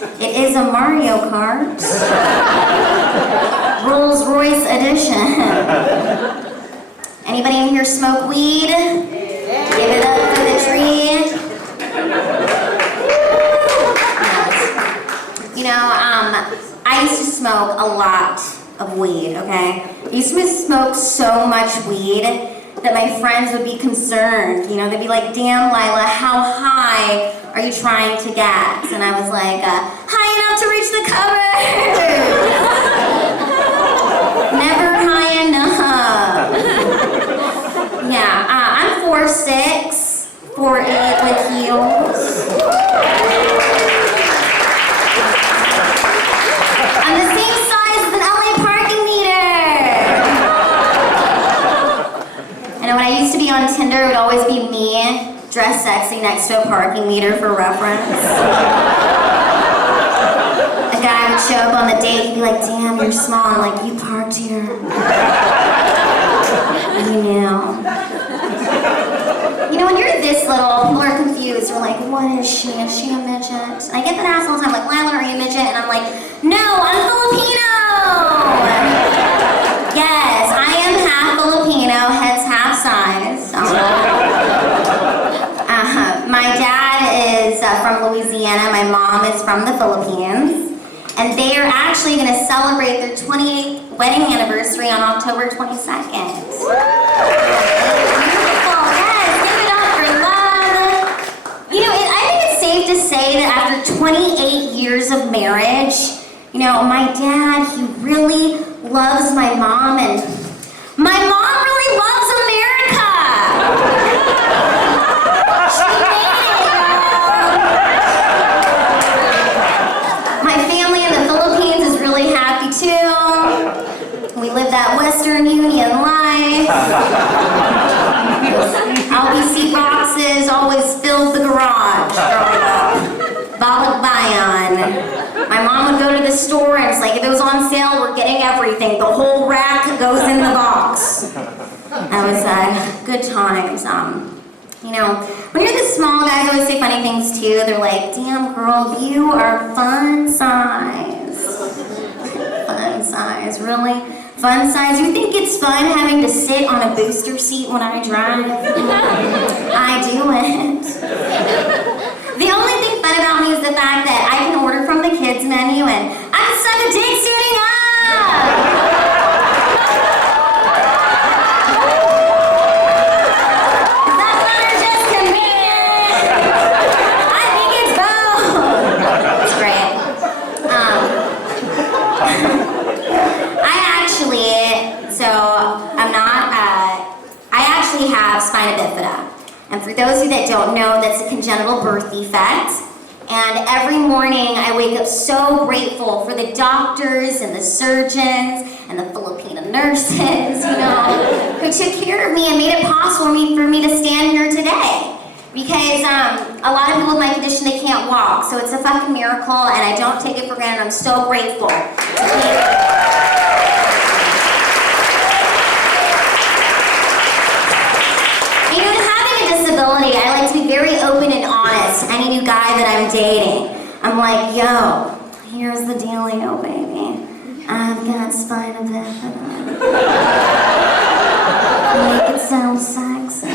It is a Mario Kart. Rolls Royce edition. Anybody in here smoke weed? Give it up for the tree. You know, I used to smoke a lot of weed, okay? I used to smoke so much weed that my friends would be concerned. You know, they'd be like, damn, Lila, how high are you trying to get? And I was like, high enough to reach the cupboard. Never high enough. Yeah, I'm 4'6", 4'8" with heels. I'm the same size as an LA parking meter. I know when I used to be on Tinder, it would always be me, dressed sexy next to a parking meter for reference. A guy would show up on the date, he'd be like, damn, you're small. I'm like, you parked here. You knew. You know, when you're this little, people are confused. They're like, what is she? Is she a midget? And I get that asked all the time, like, Lila, are you a midget? And I'm like, no, I'm Filipino! Yes, I am half Filipino, heads half size. My dad is from Louisiana, my mom is from the Philippines. And they are actually going to celebrate their 28th wedding anniversary on October 22nd. Beautiful, yes, give it up for love. You know, I think it's safe to say that after 28 years of marriage, you know, my dad, he really loves my mom, and my mom really loves America. She made it, my family in the Philippines is really happy too. We live that Western Union life. LBC boxes always filled the garage growing up. Balikbayan. My mom would go to the store and it's like, if it was on sale, we're getting everything. The whole rack goes in the box. That was good times. You know, when you're the small guys, always say funny things too. They're like, damn girl, you are fun size. Fun size, really? Fun size? You think it's fun having to sit on a booster seat when I drive? I do it. The only thing fun about me is the fact that I can order from the kids menu and I can suck a dick standing up! Is that fun or just convenient? I think it's both! It's great. I actually have spina bifida. And for those of you that don't know, that's a congenital birth defect. And every morning I wake up so grateful for the doctors and the surgeons and the Filipino nurses, you know, who took care of me and made it possible for me to stand here today. Because a lot of people with my condition, they can't walk. So it's a fucking miracle and I don't take it for granted. I'm so grateful. Disability, I like to be very open and honest to any new guy that I'm dating. I'm like, yo, here's the dealio, baby. I've got spina bifida. Make it sound sexy.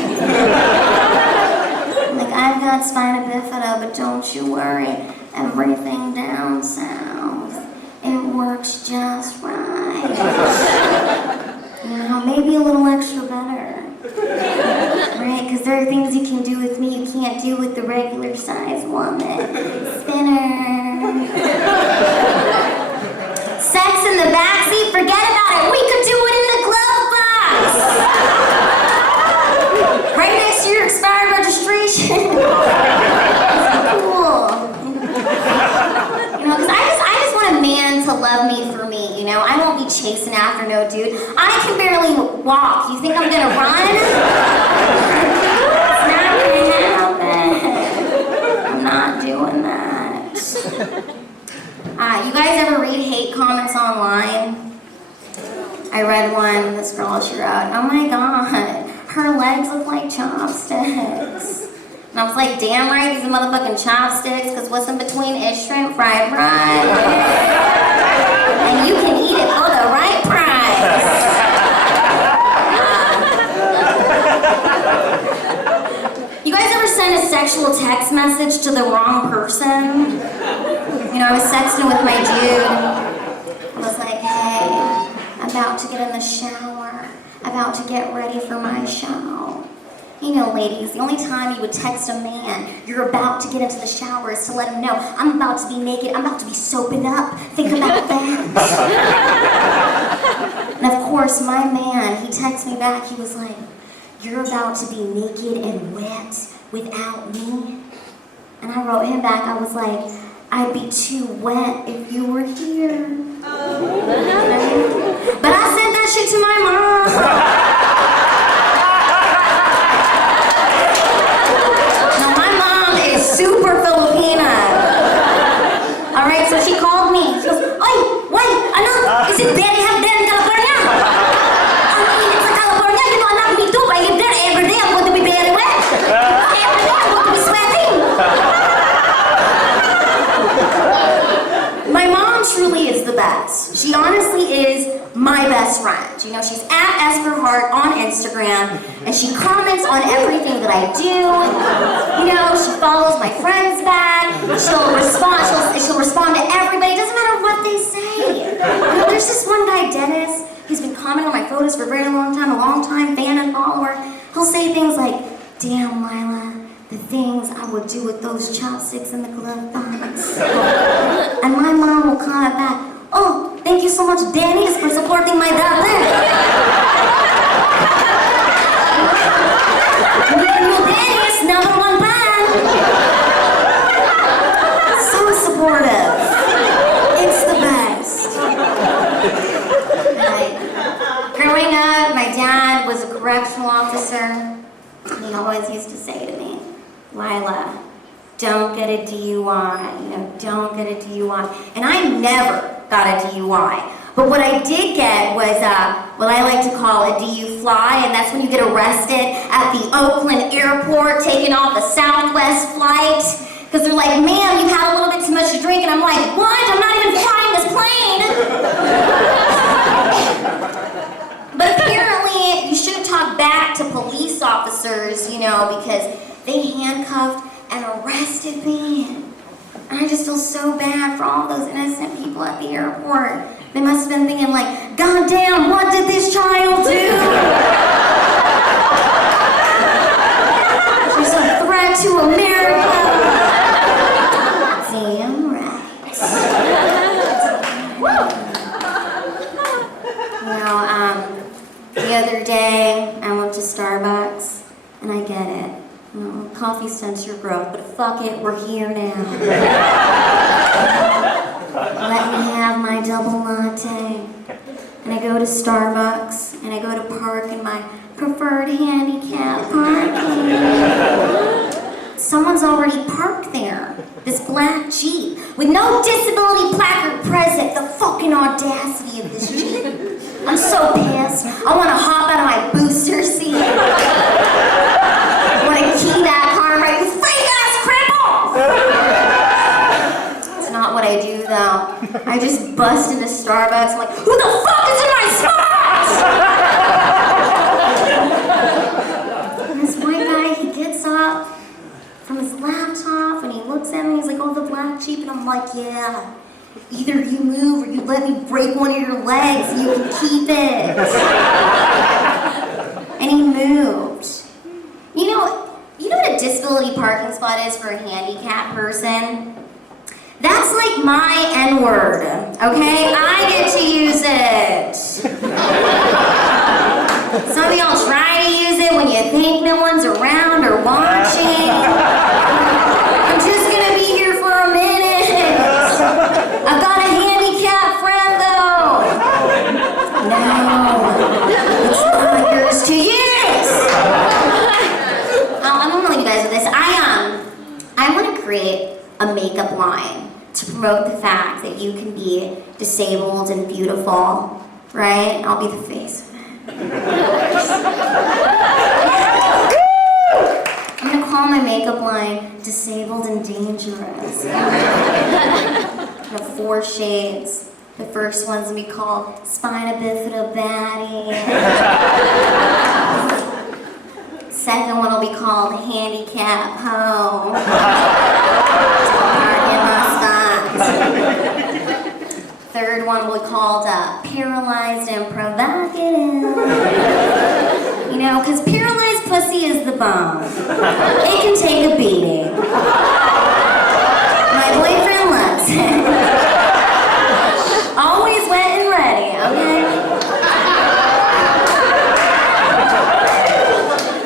Like, I've got spina bifida, but don't you worry, everything down south, it works just right. You know, maybe a little extra better. Right? Because there are things you can do with me you can't do with the regular size woman. Spinner. Sex in the backseat, forget about it. We could do it in the glove box. Right next to your expired registration. Cool. You know, because I just want a man to love me for me, you know? I won't be chasing after no dude. I can barely walk. You think I'm gonna run? It's not gonna happen. I'm not doing that. You guys ever read hate comments online? I read one, this girl, she wrote, oh my god, her legs look like chopsticks. And I was like, damn right, these are motherfucking chopsticks, because what's in between is shrimp fried rice. actual text message to the wrong person. You know, I was texting with my dude. I was like, hey, I'm about to get in the shower. About to get ready for my show. You know, ladies, the only time you would text a man you're about to get into the shower is to let him know, I'm about to be naked, I'm about to be soaping up. Think about that. And of course, my man, he texted me back, he was like, you're about to be naked and wet without me? And I wrote him back, I was like, I'd be too wet if you were here. But I sent that shit to my mom. Now my mom is super Filipina. Alright, so she called me. She goes, Oy, wait, ano? Is it very hot there in California? I mean, it's California, you know, anak me too. I live there every day, I'm going to be very wet. Every day I'm going to be sweating. My mom truly is the best. She honestly is my best friend. You know, she's at Hart on Instagram, and she comments on everything that I do. You know, she follows my friends back. She'll respond to everybody. It doesn't matter what they say. You know, there's this one guy, Dennis. He's been commenting on my photos for a very long time, a long-time fan and follower. He'll say things like, damn, Lila, the things I would do with those chopsticks in the glove box. And my mom will comment back, oh, thank you so much, Dennis, for supporting my daughter. Dennis, #1 fan. So supportive. It's the best. Like, growing up, my dad was a correctional officer. He always used to say to me, Lila, don't get a DUI, you know, don't get a DUI. And I never got a DUI. But what I did get was what I like to call a DU fly, and that's when you get arrested at the Oakland airport, taking off the Southwest flight. Because they're like, ma'am, you've had a little bit too much to drink. And I'm like, what? I'm not even flying this plane. But apparently, you shouldn't talk back to police officers, you know, because they handcuffed and arrested me. And I just feel so bad for all those innocent people at the airport. They must have been thinking like, God damn, what did this child do? She's a threat to America. Damn right. You know, the other day, I went to Starbucks, and I get it. You know, coffee stunts your growth, but fuck it, we're here now. Let me have my double latte. And I go to Starbucks, and I go to park in my preferred handicap parking. Someone's already parked there. This black Jeep with no disability placard present. The fucking audacity of this Jeep. I'm so pissed. I want to hop out of my booster seat. I want to key that car and write, you fake-ass cripple! It's not what I do, though. I just bust into Starbucks. I'm like, who the fuck is in my spot? And this white guy, he gets up from his laptop and he looks at me. He's like, oh, the black Jeep. And I'm like, yeah. Either you move or you let me break one of your legs and you can keep it. And he moved. You know what a disability parking spot is for a handicapped person? That's like my N-word, okay? I get to use it. Some of y'all try to use it when you think no one's around or watching. I'm just gonna be here for a minute. I've got a handicapped friend though. No, it's not yours to use. I'm gonna leave you guys with this. I want to create a makeup line to promote the fact that you can be disabled and beautiful, right? I'll be the face of it. I'm gonna call my makeup line Disabled and Dangerous. I have 4 shades. The first one's gonna be called Spina Bifida Baddie. Second one will be called handicap home. Park in my spots. Third one will be called paralyzed and provocative. You know, because paralyzed pussy is the bomb. It can take a beating. My boyfriend loves it. Always wet and ready, okay?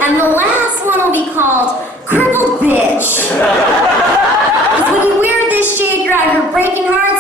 And the last one will be called crippled bitch. Because when you wear this shit, you're out here breaking hearts